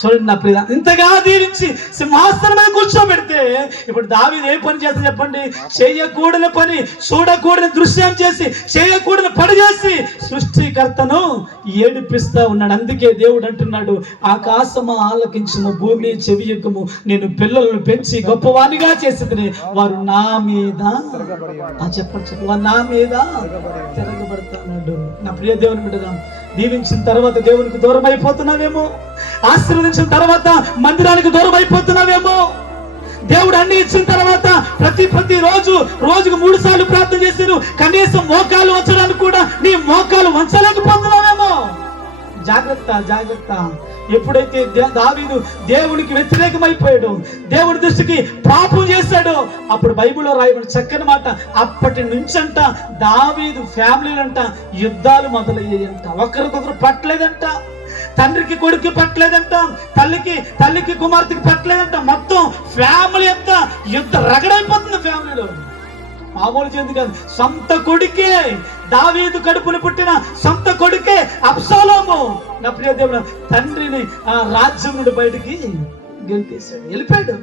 చూడండి నా ప్రియ, ఇంతగా దీవించి సింహాసనం మీద కూర్చోబెడితే ఇప్పుడు దావీదు ఏ పని చేస్తా చెప్పండి? చేయకూడని పని, చూడకూడని దృశ్యం చేసి, చేయకూడని పని చేసి సృష్టికర్తను ఏడిపిస్తా ఉన్నాడు. అందుకే దేవుడు అంటున్నాడు, ఆకాశము ఆలకించుము, భూమి చెవియొక్కము, నేను పిల్లలను పెంచి గొప్పవానిగా చేసేది, వారు నా మీద చెప్పండి, వారు నా మీద తిరగబడతాడు. నా ప్రియ దేవుని బిడ్డగా, దీవించిన తర్వాత దేవునికి దూరం అయిపోతున్నావేమో, ఆశీర్వదించిన తర్వాత మందిరానికి దూరం అయిపోతున్నావేమో, దేవుడు అన్ని ఇచ్చిన తర్వాత ప్రతి రోజు రోజుకు 3 సార్లు ప్రార్థన చేశారు, కనీసం మోకాలు వంచడానికి కూడా నీ మోకాలు వంచలేకపోతున్నావేమో. జాగ్రత్త జాగ్రత్త. ఎప్పుడైతే దావీదు దేవునికి వ్యతిరేకమైపోయాడు, దేవుడి దృష్టికి పాపం చేశాడు, అప్పుడు బైబిల్లో రాయబడిన చక్కని మాట, అప్పటి నుంచంట దావీదు ఫ్యామిలీలంట యుద్ధాలు మొదలయ్యాయంట. ఒకరికొకరు పట్టలేదంట, తండ్రికి కొడుకు పట్టలేదంట, తల్లికి కుమార్తెకి పట్టలేదంట. మొత్తం ఫ్యామిలీ అంతా యుద్ధ రగడైపోతుంది. ఫ్యామిలీలో మామూలు చేతి కాదు, సొంత కొడుకే, దావీదు కడుపుని పుట్టిన సొంత కొడుకే అబ్షాలోము, నా ప్రియ దేవుడు, తండ్రిని ఆ రాజ్యం నుండి బయటికి గెలిపేశాడు, వెళ్ళిపోయాడు.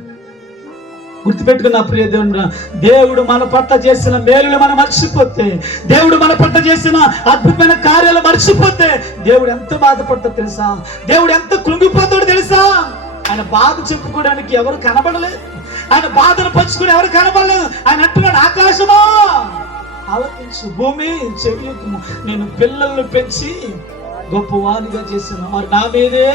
గుర్తుపెట్టుకున్న ప్రియ దేవుడు, దేవుడు మన పట్ల చేసిన మేలులు మనం మర్చిపోతే, దేవుడు మన పట్ల చేసిన అద్భుతమైన కార్యాలు మర్చిపోతే దేవుడు ఎంత బాధపడతాడో తెలుసా? దేవుడు ఎంత కృంగిపోతాడో తెలుసా? ఆయన బాధ చెప్పుకోవడానికి ఎవరు కనబడలేదు, ఆయన బాధను పంచుకుని ఎవరు కనబడలేదు. ఆయన అంటున్నాడు, ఆకాశమా ఆలకించు, భూమి చెవియొక్కము, నేను పిల్లల్ని పెంచి గొప్పవానిగా చేసిన, వారు నా మీదే